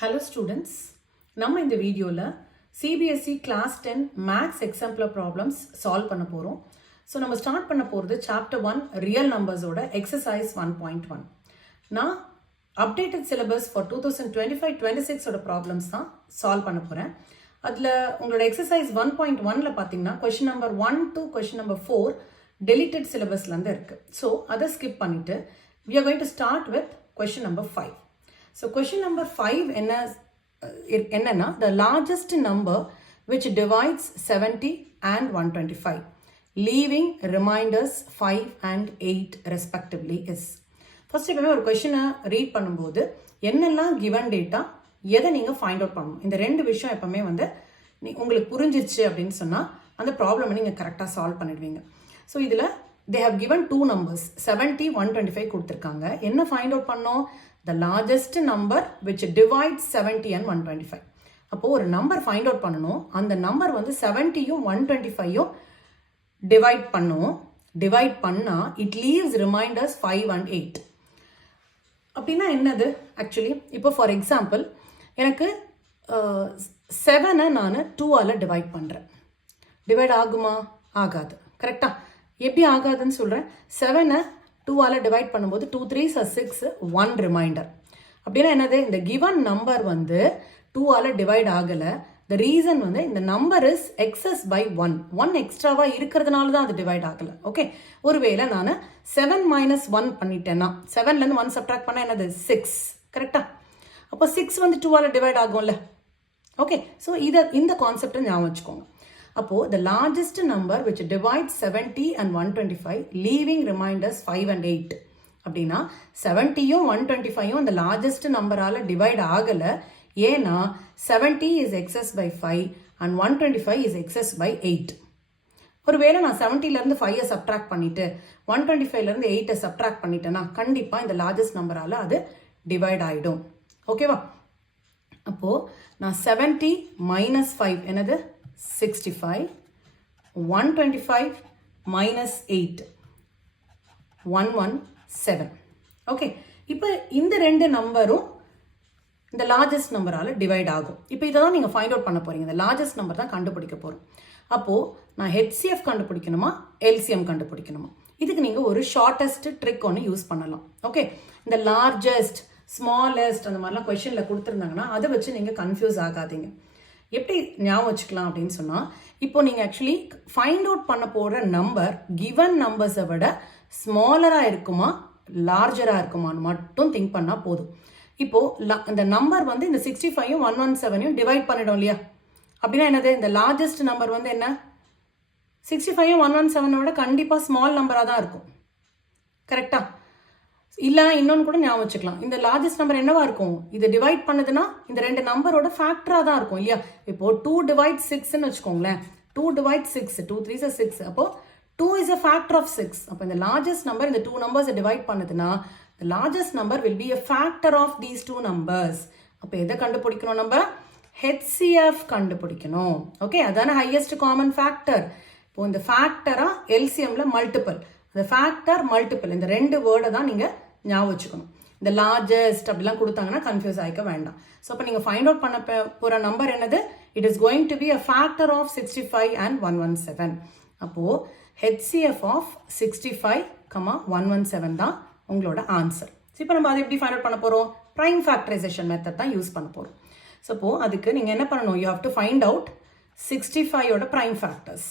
Hello students, நம்ம இந்த வீடியோல CBSE Class 10 Maths Exemplar Problems solve பண்ண போறோம். ஸோ நம்ம ஸ்டார்ட் பண்ண போகிறது Chapter 1 Real Numbersோட Exercise 1.1. நான் updated syllabus for 2025-26 ஓட ப்ராப்ளம்ஸ் தான் சால்வ் பண்ண போகிறேன். அதில் உங்களோட எக்ஸசைஸ் 1.1ல பார்த்தீங்கன்னா question number 1 to question number 4 deleted சிலபஸ்லேருந்து இருக்குது. ஸோ அதை ஸ்கிப் பண்ணிவிட்டு we are going to start with question number 5. So question number 5 என்னன்னா the largest number which divides 70 and 125 leaving remainders 5 and 8 respectively is. First எப்பவுமே ஒரு கொஷினை read பண்ணும்போது என்னெல்லாம் கிவன் டேட்டா எதை நீங்கள் ஃபைண்ட் அவுட் பண்ணணும், இந்த ரெண்டு விஷயம் எப்பவுமே உங்களுக்கு புரிஞ்சிருச்சு அப்படின்னு சொன்னால் அந்த ப்ராப்ளமை நீங்கள் கரெக்டாக சால்வ் பண்ணிடுவீங்க. ஸோ இதில் they have given two numbers 70 125 கொடுத்துருக்காங்க. என்ன ஃபைண்ட் அவுட் பண்ணோம்? the largest number which divides 70 and 125. அப்போது ஒரு நம்பர் ஃபைண்ட் அவுட் பண்ணணும், அந்த நம்பர் 70யும் 125யும் டிவைட் பண்ணும். டிவைட் பண்ணால் it leaves reminders 5 and 8. அப்படின்னா என்னது ஆக்சுவலி? இப்போ ஃபார் எக்ஸாம்பிள் எனக்கு 7-ஐ நான் 2ஆல் டிவைட் பண்ணுறேன். டிவைட் ஆகுமா? ஆகாது. கரெக்டாக? எப்படி ஆகாதுன்னு சொல்கிறேன். 7-ஐ 2ஆல் டிவைட் பண்ணும்போது 2 3s are 6, 1 ரிமைண்டர். அப்படின்னா என்னது? இந்த கிவன் நம்பர் 2ஆல் டிவைட் ஆகலை. த ரீசன் இந்த நம்பர் இஸ் எக்ஸஸ் பை 1 எக்ஸ்ட்ராவாக இருக்கிறதுனால தான் அது டிவைட் ஆகலை. ஓகே, ஒருவேளை நான் 7 - 1 பண்ணிட்டேன்னா 7லேருந்து 1 சப்ட்ராக்ட் பண்ணால் என்னது? 6. கரெக்டா? அப்போ 6 2ஆல் டிவைட் ஆகும்ல. ஓகே, ஸோ இந்த கான்செப்டை ஞாபகம் வச்சுக்கோங்க. அப்போது the largest number which divides 70 and 125 leaving reminders 5 and 8 அப்படின்னா 70யும் 125யும் அந்த லார்ஜஸ்ட் நம்பரால் டிவைட் ஆகலை. ஏன்னா 70 is excess by 5 and 125 is excess by 8. ஒருவேளை நான் 70லேருந்து 5-ஐ சப்ட்ராக்ட் பண்ணிவிட்டு 125லேருந்து 8-ஐ சப்ட்ராக்ட் பண்ணிட்டேன்னா கண்டிப்பாக இந்த லார்ஜஸ்ட் நம்பரால் அது டிவைட் ஆகிடும். ஓகேவா? அப்போது நான் 70 - 5 என்னது? 65, 125 - 8 117. ஓகே, இப்போ இந்த ரெண்டு நம்பரும் இந்த லார்ஜஸ்ட் நம்பரால் டிவைட் ஆகும். இப்போ இதை தான் நீங்கள் ஃபைண்ட் அவுட் பண்ண போகிறீங்க. இந்த லார்ஜஸ்ட் நம்பர் தான் கண்டுபிடிக்க போகிறோம். அப்போது நான் HCF கண்டுபிடிக்கணுமா LCM கண்டுபிடிக்கணுமா? இதுக்கு நீங்கள் ஒரு ஷார்ட்டஸ்ட் ட்ரிக் ஒன்று யூஸ் பண்ணலாம். ஓகே, இந்த லார்ஜஸ்ட் ஸ்மாலஸ்ட் அந்த மாதிரிலாம் கொஷனில் கொடுத்துருந்தாங்கன்னா அதை வச்சு நீங்கள் கன்ஃபியூஸ் ஆகாதீங்க. எப்படி ஞாபகம் வச்சுக்கலாம் அப்படின்னு சொன்னால், இப்போ நீங்கள் ஆக்சுவலி ஃபைண்ட் அவுட் பண்ண போகிற நம்பர் கிவன் நம்பர்ஸை விட ஸ்மாலராக இருக்குமா லார்ஜராக இருக்குமான்னு மட்டும் திங்க் பண்ணால் போதும். இப்போது இந்த நம்பர் இந்த 65யும் 117யும் டிவைட் பண்ணிடும் இல்லையா? அப்படின்னா என்னது? இந்த லார்ஜஸ்ட் நம்பர் என்ன? 65யும் 117 விட கண்டிப்பாக ஸ்மால் நம்பராக தான் இருக்கும். கரெக்டாக? இல்லைனா இன்னொன்று கூட ஞாபகம் வச்சுக்கலாம். இந்த லார்ஜஸ்ட் நம்பர் என்னவா இருக்கும்? இது டிவைட் பண்ணதுன்னா இந்த ரெண்டு நம்பரோட ஃபேக்டராக தான் இருக்கும் இல்லையா? இப்போது 2 divides 6ன்னு வச்சுக்கோங்களேன். 2 divides 6, 2 3s are 6. அப்போது 2 is a factor of 6. அப்போ இந்த லார்ஜஸ்ட் நம்பர் இந்த 2 நம்பர்ஸை டிவைட் பண்ணுதுன்னா the largest number will be a factor of these 2 numbers. அப்போ எதை கண்டுபிடிக்கணும்? நம்ம HCF கண்டுபிடிக்கணும். ஓகே, அதான ஹையஸ்ட் காமன் ஃபேக்டர். இப்போ இந்த ஃபேக்டரா LCMல மல்டிபிள், இந்த ஃபேக்டர் மல்டிபிள், இந்த ரெண்டு வேர்டை தான் நீங்கள் ஞாபகம் வச்சுக்கணும். இந்த லார்ஜஸ்ட் அப்படிலாம் கொடுத்தாங்கன்னா கன்ஃபியூஸ் ஆகிக்க வேண்டாம். ஸோ அப்போ நீங்கள் ஃபைண்ட் அவுட் பண்ண போகிற நம்பர் என்னது? It is going to be a factor of 65 and 117. அப்போது HCF ஆஃப் 65, 117 தான் உங்களோட ஆன்சர். ஸோ இப்போ நம்ம அதை எப்படி ஃபைண்ட் அவுட் பண்ண போகிறோம்? ப்ரைம் ஃபேக்டரைசேஷன் மெத்தட் தான் யூஸ் பண்ண போகிறோம். ஸோ அப்போது அதுக்கு நீங்கள் என்ன பண்ணணும்? You have to find out 65ஓட ப்ரைம் ஃபேக்டர்ஸ்.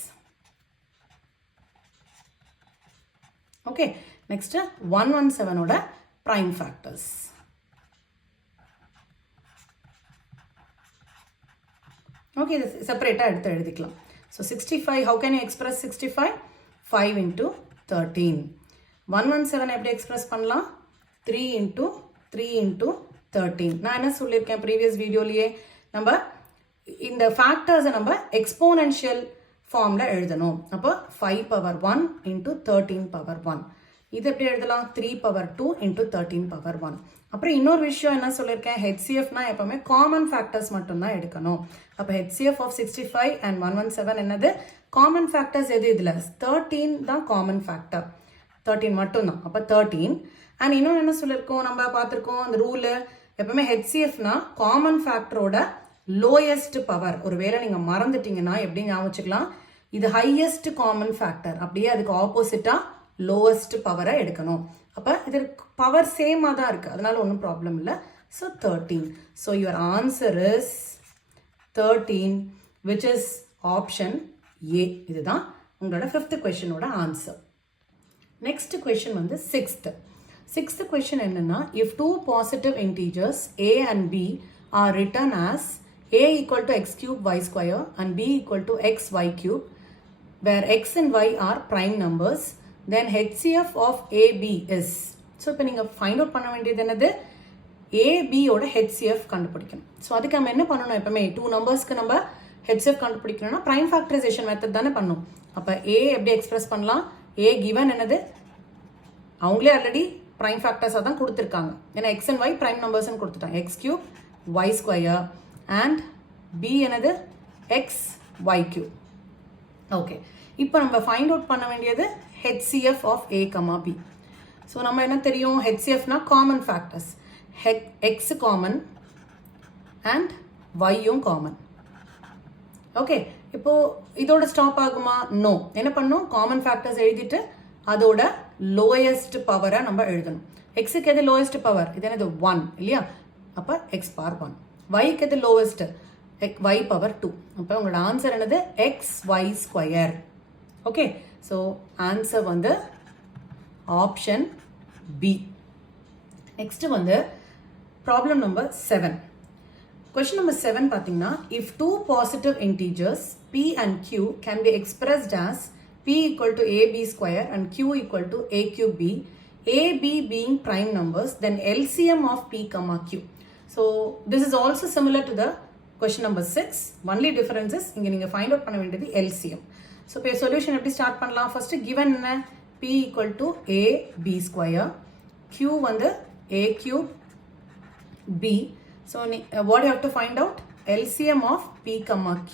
ஓகே, நெக்ஸ்ட்டு 117ஓட ப்ரைம் ஃபேக்டர்ஸ். ஓகே, இது செப்பரேட்டாக எடுத்து எழுதிக்கலாம். So 65, how can you express 65? 5 into 13. 117 எப்படி எக்ஸ்பிரஸ் பண்ணலாம்? 3 into 3 into 13. நான் என்ன சொல்லியிருக்கேன் ப்ரீவியஸ் வீடியோலேயே, நம்ம இந்த ஃபேக்டர்ஸை நம்ம எக்ஸ்போனென்ஷியல் ஃபார்மில் எழுதணும். அப்போ 5 power 1 into 13 power 1. இது எப்படி எழுதலாம்? 3 power 2 into 13 power 1. அப்புறம் இன்னொரு விஷயம் என்ன சொல்லியிருக்கேன்? HCFனா எப்பவுமே காமன் ஃபேக்டர்ஸ் மட்டும்தான் எடுக்கணும். அப்போ HCF ஆஃப் 65 and 117 என்னது? காமன் ஃபேக்டர்ஸ் எது? இதில் 13 தான் காமன் ஃபேக்டர். 13 மட்டும்தான். அப்போ 13. அண்ட் இன்னொன்று என்ன சொல்லியிருக்கோம்? நம்ம பார்த்துருக்கோம் அந்த ரூலு, எப்பவுமே ஹெச்சிஎஃப்னா காமன் ஃபேக்டரோட லோயஸ்ட் பவர். ஒருவேளை நீங்கள் மறந்துட்டீங்கன்னா எப்படி ஞாபகம் வச்சுக்கலாம், இது ஹையஸ்ட் காமன் ஃபேக்டர், அப்படியே அதுக்கு ஆப்போசிட்டாக லோவஸ்ட் பவரை எடுக்கணும். அப்போ இது பவர் சேமாக தான் இருக்குது, அதனால ஒன்றும் ப்ராப்ளம் இல்லை. So 13. So your answer is 13, which is option A. இதுதான் உங்களோட 5th கொஷனோட ஆன்சர். நெக்ஸ்ட் கொஷின் வந்து 6th கொஷின் என்னன்னா, if two positive integers a and b are written as a equal to x cube y square and b equal to x y cube, where x and y are prime numbers, then HCF of AB is. So இப்போ நீங்கள் find out பண்ண வேண்டியது என்னது, ஏபியோட HCF கண்டுபிடிக்கணும். So அதுக்கு நம்ம என்ன பண்ணணும், எப்பவுமே 2 நம்பர்ஸ்க்கு நம்ம HCF கண்டுபிடிக்கணும்னா ப்ரைம் ஃபேக்டரைசேஷன் மெத்தட் தானே பண்ணணும். அப்போ ஏ எப்படி எக்ஸ்பிரஸ் பண்ணலாம், ஏ கிவன் என்னது, அவங்களே ஆல்ரெடி ப்ரைம் ஃபேக்டர்ஸாக தான் கொடுத்துருக்காங்க. ஏன்னா எக்ஸ் அண்ட் ஒய் ப்ரைம் நம்பர்ஸ்ன்னு கொடுத்துட்டாங்க. X cube y square and b என்னது எக்ஸ் ஒய் கியூப். ஓகே, இப்போ நம்ம ஃபைண்ட் அவுட் பண்ண வேண்டியது HCF of A, B. So நம்ம என்ன தெரியும், HCFனா common factors, x common and ஒய்யும் காமன். ஓகே, இப்போது இதோட ஸ்டாப் ஆகுமா, நோ. என்ன பண்ணும், காமன் ஃபேக்டர்ஸ் எழுதிட்டு அதோட லோயஸ்ட் பவரை நம்ம எழுதணும். எக்ஸுக்கு எது லோயஸ்ட் பவர், இது என்னது 1 இல்லையா, அப்போ எக்ஸ் பவர் 1. ஒய்க்கு எது லோவஸ்ட், ஒய் பவர் 2. அப்போ உங்களோட ஆன்சர் என்னது X Y square. Okay, so answer வந்து ஆப்ஷன் பி. நெக்ஸ்ட் வந்து ப்ராப்ளம் நம்பர் 7. Question number 7 பார்த்தீங்கன்னா, if two positive integers p and q can be expressed as p equal to ab square and q equal to a cube b, ab being prime numbers, then LCM of p comma q. So this is also similar to the question number 6. Only difference is இங்கே நீங்கள் find out பண்ண வேண்டியது LCM. So இப்போ solution எப்படி start பண்ணலாம், first given என்ன, p equal to a b square, q வந்து a cube b. So what you have to find out, LCM of p comma q.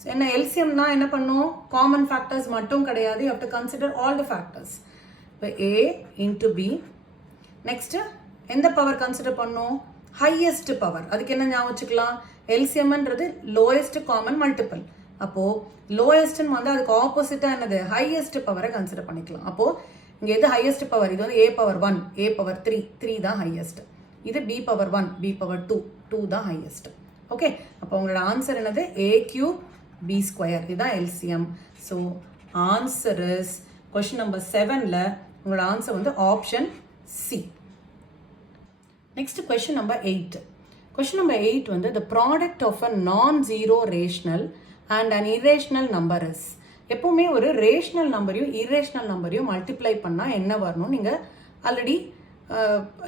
So என்ன LCM na என்ன பண்ணும், common factors மட்டும் கிடையாது, you have to consider all the factors. இப்போ a into b. next எந்த power consider பண்ணும், highest power. அதுக்கு என்ன ஞாபகம் வச்சுக்கலாம், LCM ன்றது lowest common multiple. அப்போ lowest வந்து அதுக்கு ஆப்போசிட்டா என்னது, highest பவரை கன்சிடர் பண்ணிக்கலாம். அப்போ இங்க எது highest power, இது வந்து a power 1, a power 3, 3 தான் highest. இது b power 1, b power 2, 2 தான் highest. ஓகே, அப்போ உங்களோட ஆன்சர் என்னது a cube b square. இதுதான் LCM. So answer is question number 7ல உங்களோட ஆன்சர் வந்து option C. Next question number 8. Question number 8 வந்து the product of a non-zero rational and an irrational number is. எப்பவுமே ஒரு ரேஷனல் நம்பரையும் irrational நம்பரையும் multiply பண்ணால் என்ன வரணும், நீங்கள் ஆல்ரெடி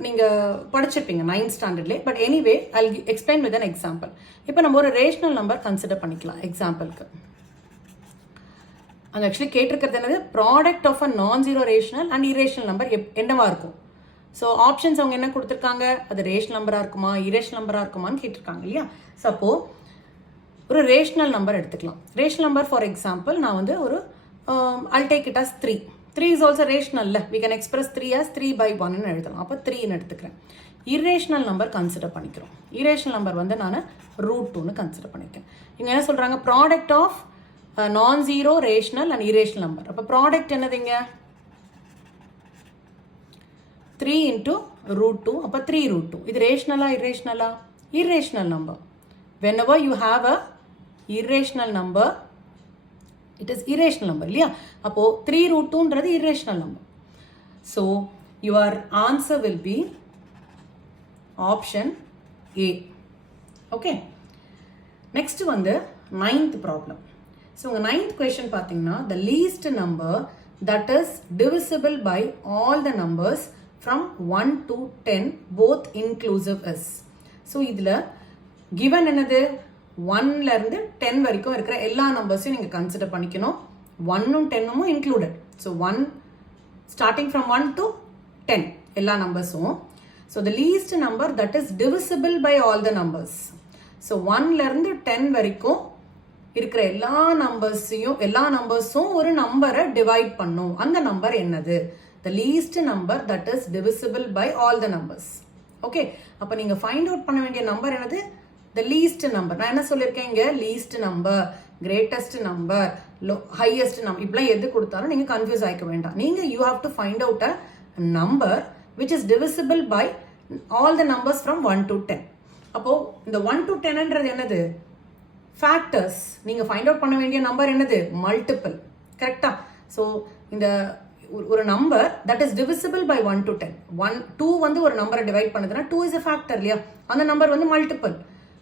நீங்கள் படிச்சிருப்பீங்க 9th ஸ்டாண்டர்ட்லேயே. But anyway I explain with an example. இப்போ நம்ம ஒரு ரேஷனல் நம்பர் கன்சிடர் பண்ணிக்கலாம். எக்ஸாம்பிளுக்கு அங்கே ஆக்சுவலி கேட்டிருக்கிறது என்னது, ப்ராடக்ட் ஆஃப் அ நான் zero rational and irrational number என்னவா இருக்கும். ஸோ ஆப்ஷன்ஸ் அவங்க என்ன கொடுத்துருக்காங்க, அது ரேஷனல் நம்பராக இருக்குமா இரேஷனல் நம்பராக இருக்குமான்னு கேட்டிருக்காங்க இல்லையா. ஸோ அப்போது ஒரு ரேஷனல் நம்பர் எடுத்துக்கலாம். ரேஷனல் நம்பர் ஃபார் எக்ஸாம்பிள் நான் வந்து ஒரு I'll take it as 3. 3 is also rational. We can express 3 as 3 by 1 ன்னு எழுதலாம். அப்போ 3 எடுத்துக்கிறேன். இரேஷனல் நம்பர் கன்சிடர் பண்ணிக்கிறோம். இரேஷனல் நம்பர் வந்து நான் √2 கன்சிடர் பண்ணிக்கிறேன். இங்கே என்ன சொல்கிறாங்க, product of non zero rational and irrational number. அப்போ ப்ராடக்ட் என்னதுங்க 3 into √2. அப்போ 3√2. இது ரேஷனலா இரேஷனலா, irrational number. whenever you have a irrational number, it is irrational number இல்லையா. அப்போ 3√2ன்றது irrational number. So your answer will be option A. Okay, next வந்து 9th problem. So உங்க 9th question பார்த்தீங்கன்னா, the least number that is divisible by all the numbers from 1 to 10 both inclusive is. So இதில் given என்னது, 1ல இருந்து 10 வரைக்கும் இருக்கிற எல்லா நம்பர்ஸையும் நீங்கள் கன்சிடர் பண்ணிக்கணும். 1ம் 10ம் included. So 1 starting from 1 to 10 எல்லா நம்பர்ஸும். So the least number that is divisible by all the numbers. So 1ல இருந்து 10 வரைக்கும் இருக்கிற எல்லா நம்பர்ஸும் ஒரு நம்பரை டிவைட் பண்ணும். அந்த நம்பர் என்னது, the least number that is divisible by all the numbers. Okay, அப்போ நீங்கள் ஃபைண்ட் அவுட் பண்ண வேண்டிய நம்பர் என்னது? The least number. நான் என்ன சொல்லியிருக்கேன் இங்கே? Least number, greatest number, highest number, இப்படிலாம் எது கொடுத்தாலும் நீங்கள் கன்ஃபியூஸ் ஆகிக்க வேண்டாம். நீங்கள் you have to find out a number which is divisible by all the numbers from 1 to 10. அப்போது இந்த 1 to 10ன்றது என்னது? ஃபேக்டர்ஸ். நீங்கள் ஃபைண்ட் அவுட் பண்ண வேண்டிய நம்பர் என்னது? மல்டிபிள். கரெக்டா? ஸோ இந்த ஒரு number that is divisible by 1 to 10. 2 வந்து ஒரு நம்பரை டிவைட் பண்ணுதுன்னா 2 இஸ் அ ஃபேக்டர் இல்லையா? அந்த நம்பர் வந்து மல்டிபிள்.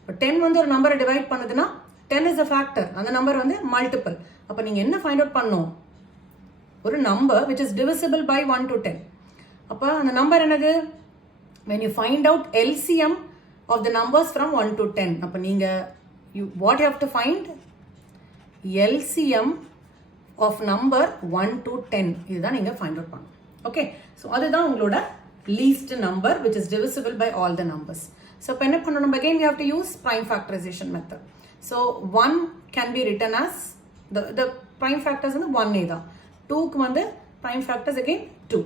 இப்போ 10 வந்து ஒரு நம்பரை டிவைட் பண்ணுதுன்னா 10 இஸ் அ ஃபேக்டர், அந்த நம்பர் வந்து மல்டிபிள். அப்போ நீங்கள் என்ன ஃபைண்ட் அவுட் பண்ணணும்? ஒரு number which is divisible by 1 to 10. அப்போ அந்த நம்பர் என்னது? when you find out LCM of the numbers from 1 to 10, அப்போ நீங்கள் what you have to find? LCM of number 1 to 10 இதுதான் நீங்கள் find out பண்ணணும். ஓகே, ஸோ அதுதான் உங்களோட least number which is divisible by all the numbers. So இப்போ என்ன பண்ணணும்? again we have to use prime factorization method. So 1 can be written as the prime factors வந்து 1 தான். 2க்கு வந்து prime factors again 2.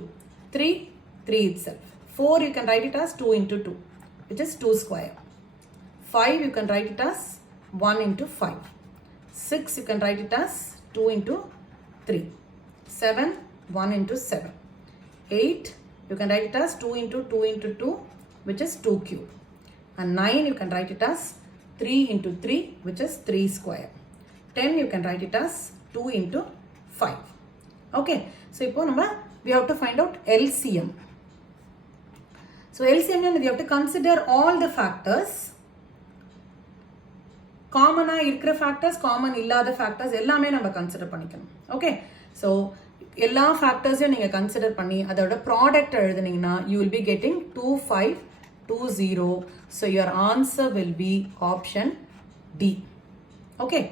3 itself. 4 you can write it as 2 into 2 which is 2 square. 5 you can write it as 1 into 5. 6 you can write it as 2 into 3. 7 1 into 7. 8 you can write it as 2 into 2 into 2 which is 2 cube. And 9 you can write it as 3 into 3 which is 3 square. 10 you can write it as 2 into 5. Okay, so இப்போ நம்ம we have to find out LCM. So LCM means you have to consider all the factors. Common இருக்கிற factors, common இல்லாத factors எல்லாமே நம்ம consider பண்ணிக்கணும். Okay, so எல்லா ஃபேக்டர்ஸையும் நீங்கள் consider பண்ணி அதோட product எழுதுனீங்கன்னா you will be getting 2520. So your answer will be option D. Okay.